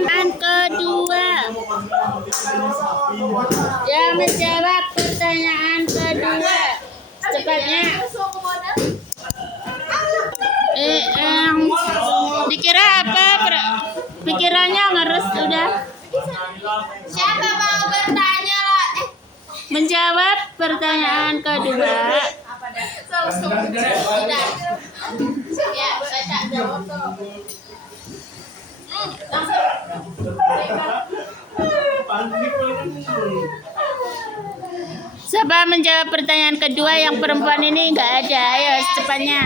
pertanyaan kedua. Yang menjawab pertanyaan kedua cepatnya. Dikira apa? Pikirannya ngeres sudah. Siapa mau bertanya lah? Menjawab pertanyaan kedua. Ya, baca jawab tuh. Siapa menjawab pertanyaan kedua? Yang perempuan ini nggak ada. Ayo secepatnya.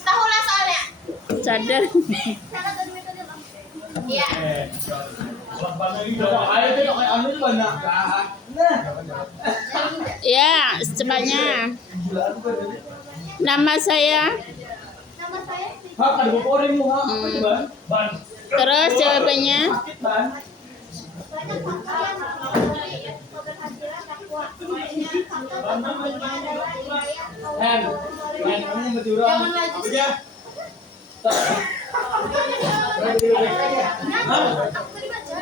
Tahu lah soalnya. Sadar. Iya. Ya, secepatnya. Nama saya. Nama saya Terus jawabannya. banyak faktor yang mempengaruhi keberhasilan dakwah. Faktor-faktornya adalah jangan maju. Aku tadi baca.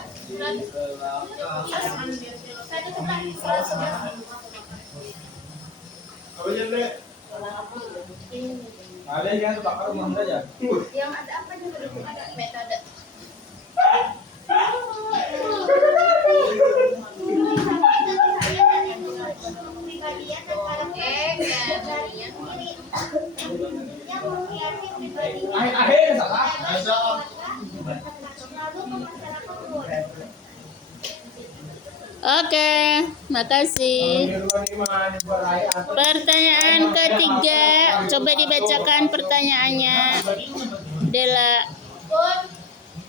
Yang ada apa juga ada metode. Kepribadian dan karakter yang menghiasi pribadinya. Lalu ke masyarakat umum. Oke, makasih. Pertanyaan ketiga, coba dibacakan pertanyaannya. Dela,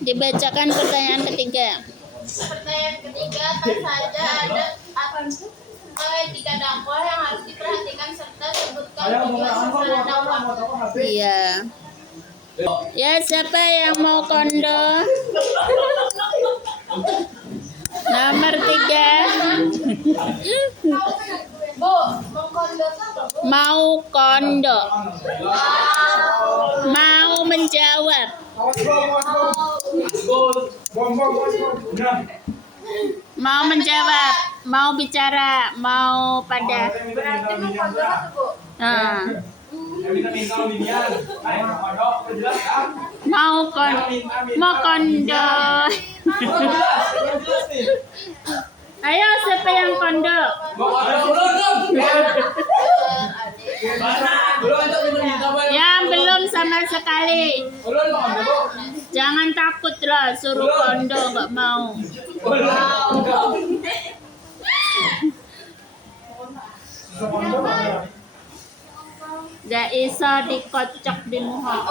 dibacakan pertanyaan ketiga. Pertanyaan ketiga, tentu saja ada etika dakwah yang harus diperhatikan serta sebutkan tujuan sasaran dakwah. Iya. Ya, siapa yang mau kondo? Nomor 3. Bu, mengkondo apa, Bu? Mau kondo. Mau menjawab. Mau menjawab. Mau bicara. Mau pada. Berarti mengkondo apa, Bu? Nah. Mau kondo. Ayo siapa yang kondo? Yang belum sama sekali. Jangan takut lah, suruh kondo nggak mau. Gak iso dikocok di muka.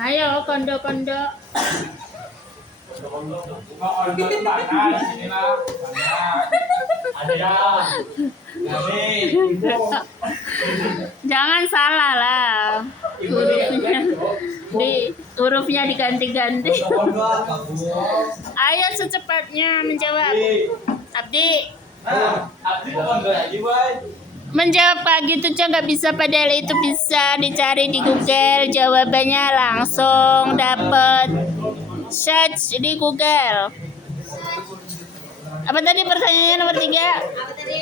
Ayo kondo-kondo. Jangan salah lah. Hurufnya diganti-ganti. Ayo secepatnya menjawab. Abdi. Menjawab Pak gitu aja nggak bisa, padahal itu bisa dicari di Google, jawabannya langsung dapat. Search di Google. Apa tadi pertanyaannya nomor 3? Apa tadi?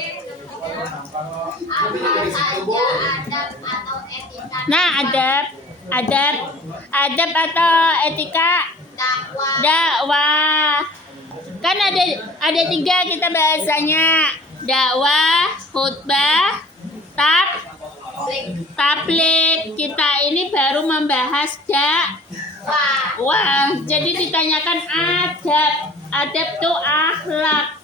Apa saja adab atau etika? Nah, adab atau etika dakwah. Kan ada 3 kita bahasanya. Dakwah, khutbah, tabligh. Kita ini baru membahas dakwah. Jadi ditanyakan adab. Adab itu akhlak.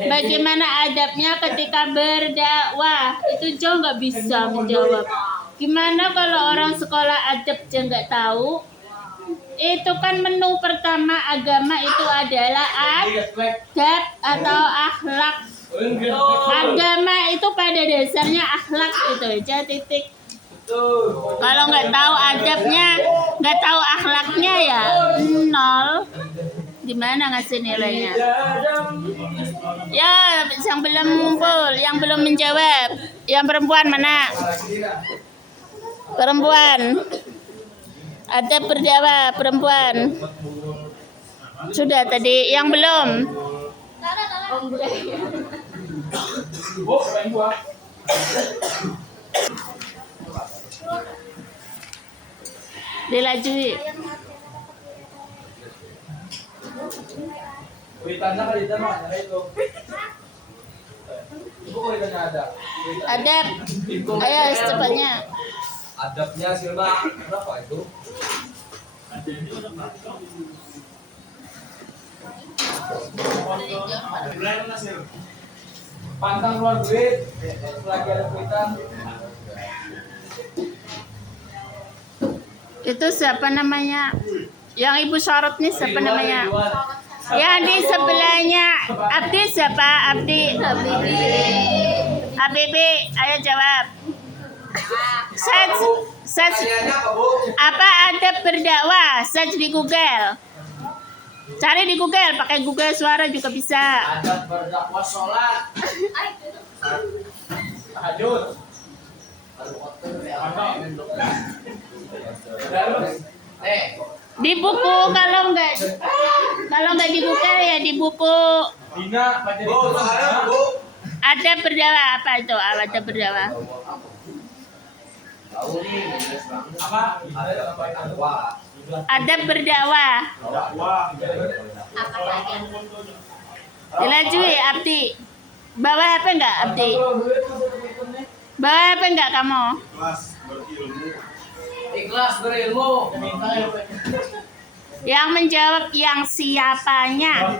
Bagaimana adabnya ketika berdakwah? Itu Jo nggak bisa menjawab. Gimana kalau orang sekolah adab aja nggak tahu? Itu kan menu pertama agama itu adalah adab atau akhlak. Agama itu pada dasarnya akhlak itu aja, titik. Kalau nggak tahu adabnya, nggak tahu akhlaknya ya 0. Gimana ngasih nilainya? Ya, yang belum ngumpul, yang belum menjawab. Yang perempuan mana? Perempuan. Ada berjawab perempuan. Sudah tadi, yang belum. Dilajui. Adab. Ayo secepatnya. Adabnya Silva berapa itu? Pantang keluar duit, lagi ada kuitan. Itu siapa namanya? Yang ibu sorot nih siapa namanya? Yang di sebelahnya Abdi siapa? Abdi. Habibi, ayo jawab. Search apa ada berdakwah? Search di Google. Cari di Google, pakai Google Suara juga bisa. Adab berdakwah sholat. Tahajud. Di buku kalau nggak di Google ya di buku. Ada berdakwah apa itu? Ada berdakwah. Ada berdakwah. Dilajui Abdi. Bawa apa enggak Abdi? Bawa apa enggak kamu? Ikhlas berilmu. Yang menjawab yang siapanya.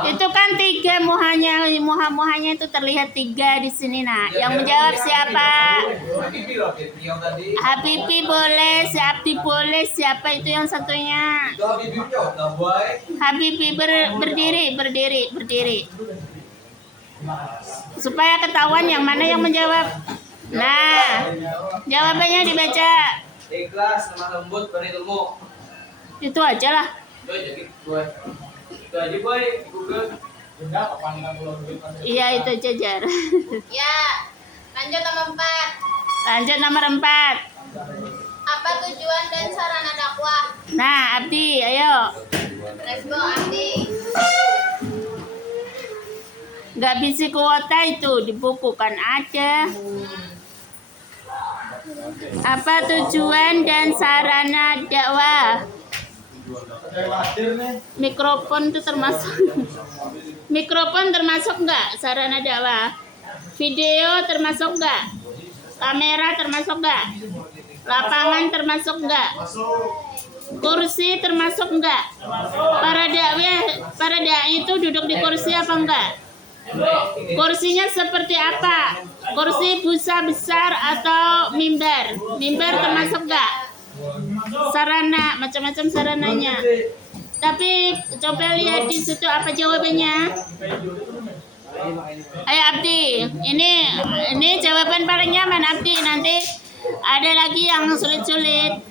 Itu kan 3 muhanya itu terlihat 3 di sini nah. Yang menjawab siapa? Habibi boleh, si Abdi boleh, siapa itu yang satunya? Habibi berdiri. Supaya ketahuan yang mana yang menjawab. Nah, jawabannya dibaca. Ikhlas, lemah lembut, berilmu. Itu aja lah. Itu aja boy, Google. Iya itu jajar. Ya, lanjut nomor 4. Lanjut nomor 4. Apa tujuan dan sarana dakwah? Nah, Abdi, ayo. Let's go, Abdi. Gak bisa kuota itu di buku kan ada. Apa tujuan dan sarana dakwah? Mikrofon itu termasuk. Mikrofon termasuk nggak sarana dakwah? Video termasuk nggak? Kamera termasuk nggak? Lapangan termasuk nggak? Kursi termasuk nggak? Para dai itu duduk di kursi apa enggak? Kursinya seperti apa? Kursi busa besar atau mimbar? Mimbar termasuk nggak? Sarana, macam-macam sarananya. Tapi coba lihat di situ apa jawabannya. Ayo Abdi, ini jawaban paling nyaman Abdi. Nanti ada lagi yang sulit-sulit.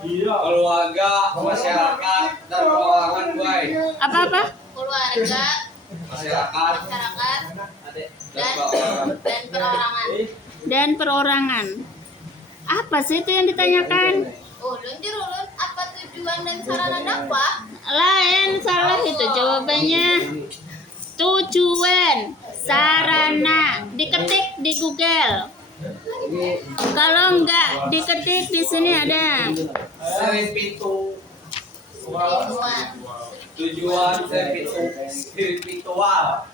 Keluarga, masyarakat, dan perorangan boy. Apa-apa? Keluarga, Masyarakat, dan perorangan. Dan perorangan. Apa sih itu yang ditanyakan? Ulun, apa tujuan dan sarana dakwah? Lain, salah itu jawabannya. Tujuan, sarana, diketik di Google. Kalau enggak diketik di sini ada. Tujuan spiritual.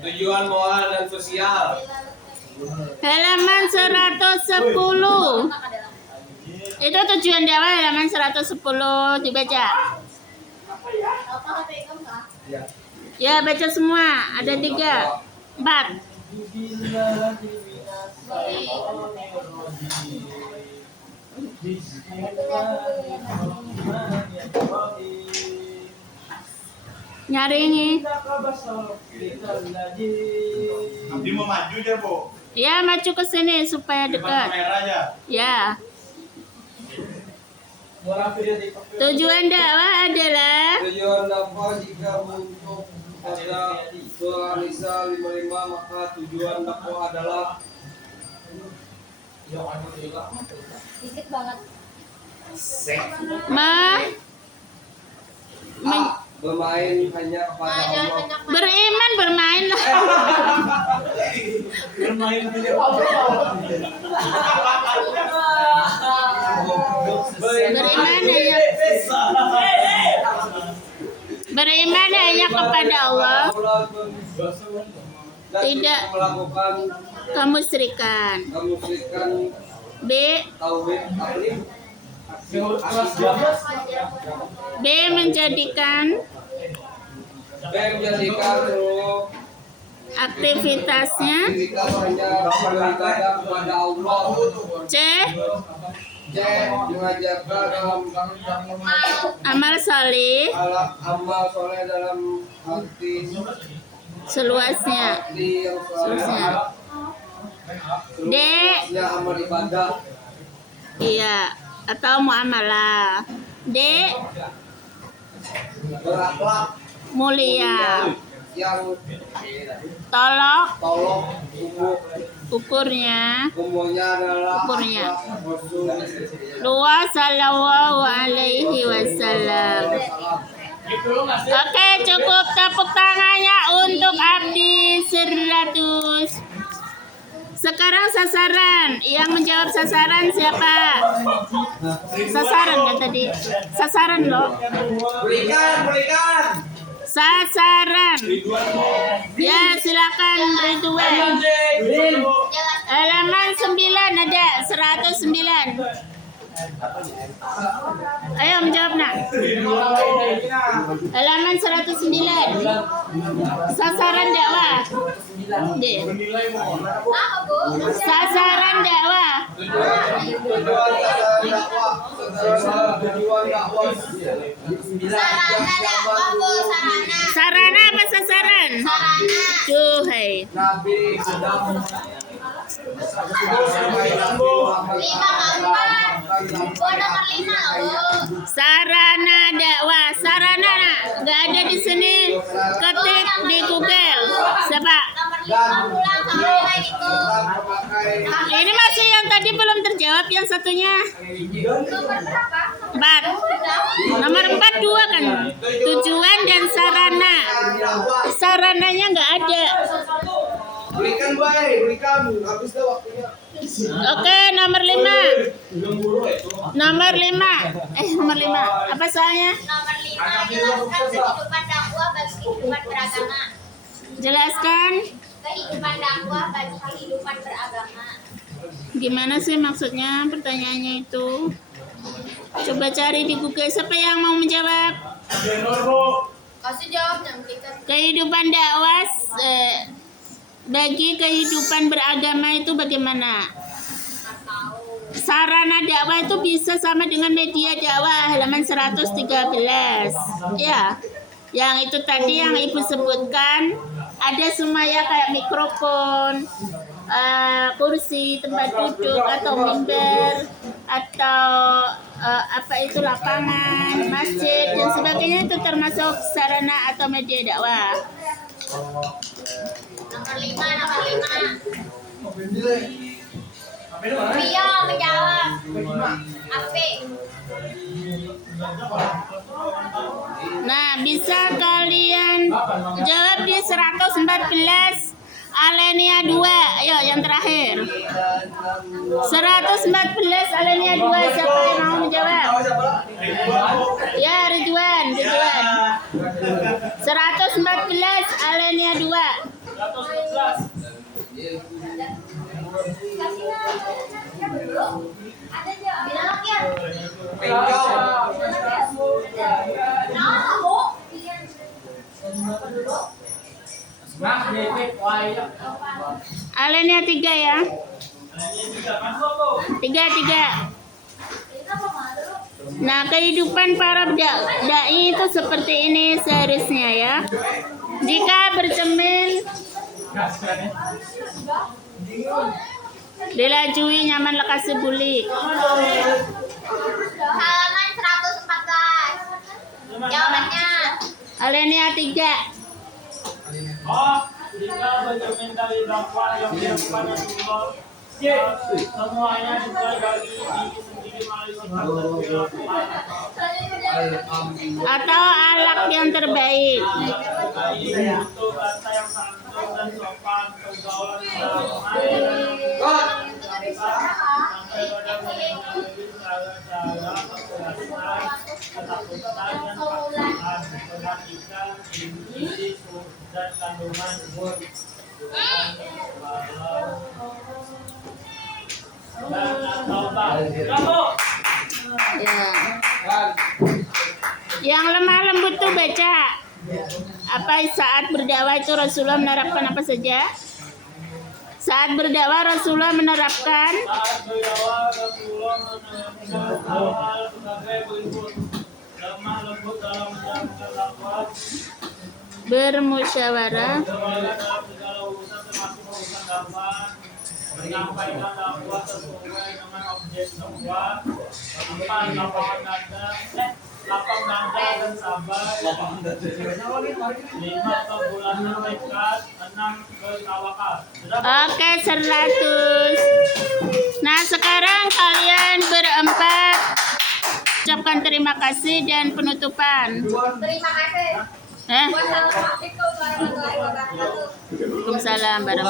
Tujuan moral dan sosial. Halaman 110. Itu tujuan dakwah halaman 110 dibaca. Ya baca semua. Ada 3, 4. Nyari ini. Abdi mau maju aja, Bu. Ya maju ke sini supaya dekat. Kamera aja. Ya. Tujuan dakwah adalah Tujuan dakwah jika untuk pada surah Nisa 55 maka tujuan dakwah adalah Dikit banget. bermain hanya kepada Allah. beriman bermain lah. Bermain punya Beriman hanya kepada Allah, Dan tidak melakukan kemusyrikan. B. Tauhid taklim. B. Menjadikan B menjadikan seluruh aktivitasnya. aktivitas hanya beribadah kepada Allah. C. C mengajarkan dalam Amal salih amal soleh dalam arti seluasnya. yang Seluasnya. D. seluasnya amal ibadah. Iya, atau muamalah. D. Berakhlak Mulia. yang Tolok tolong ukurnya. umumnya adalah Ukurnya. akhlak Rasul Dua sallallahu alaihi wasallam. Oke, cukup tepuk tangannya untuk Abdi 100. Sekarang sasaran. Yang menjawab sasaran siapa? Sasaran kan tadi? Sasaran loh. berikan Sasaran. Ya, silakan Ridwan. Halaman 9 ada 109. Ayo menjawab nak. Halaman 109. Sasaran dakwah. D. Sasaran dakwah. Sarana dakwah, Bu, sarana. Sarana apa sasaran? Sarana. Tuh, hai. Nabi Adam 5 keempat. Bu, nomor 5, Bu. Sarana dakwah. Sarana nak. Gak ada di sini. Ketik di Google. Siapa? Nomor 5 pulang sama kayak gitu. Ini masih yang tadi belum terjawab. Yang satunya Nomor berapa? 4. Nomor 4 2 kan. Tujuan dan sarana. Sarananya nggak ada. berikan berikan habis dah waktunya. Oke, nomor 5. Nomor 5. Nomor 5. Apa soalnya? Nomor 5 jelaskan kehidupan dakwah bagi kehidupan beragama. Jelaskan. Kehidupan dakwah bagi kehidupan beragama. Gimana sih maksudnya pertanyaannya itu? Coba cari di Google. Siapa yang mau menjawab? Kasih jawabnya, berikan. Kehidupan dakwah bagi kehidupan beragama itu bagaimana? Sarana dakwah itu bisa sama dengan media dakwah halaman 113. Ya. Yang itu tadi yang Ibu sebutkan ada semua ya, kayak mikrofon, kursi, tempat duduk atau mimbar atau apa itu lapangan, masjid dan sebagainya, itu termasuk sarana atau media dakwah. Nomor 5. Rio menjawab. Ape. Nah, bisa kalian jawab di 114 alinea 2. Ayo yang terakhir. 114 alinea 2, siapa yang mau menjawab? Ya, Ridwan. 114 alinea 2. Ada jawab ya. Alinea 3 ya. 3. Nah, kehidupan para dai itu seperti ini seharusnya ya. Jika bercermin dilajui nyaman lekas bulik. Halaman Jawabannya. Alenia 3. Oh, jika Benjamin dari dakwa yang dilakukan Rasulullah, semuanya juga dari diri sendiri melalui sifat dan perilaku anak. Atau alak yang terbaik. Itu kata yang santun dan sopan, pergaulan yang damai, sampai pada menjadi cara-cara keperluan, ketakutan dan paksaan, perhatikan isi dan kandungan dan taubat. Kamu Ya. Yang lemah lembut tuh baca. Apa saat berdakwah itu Rasulullah menerapkan apa saja? Saat berdakwah Rasulullah menerapkan saat berdakwah Rasulullah menerapkan hal-hal sebagai berikut: lemah lembut dalam menjalankan dakwah, bermusyawarah, berwala dalam segala urusan termasuk urusan dakwah, menyampaikan dakwah sesuai dengan objek dakwah, 4. Lapang dada dan sabar, 5. Kebulanan tekad, 6. Bertawakal. Oke, 100. Nah, sekarang kalian berempat ucapkan terima kasih dan penutupan. Terima kasih. Eh, Wassalamualaikum warahmatullahi wabarakatuh. Waalaikumsalam warahmatullahi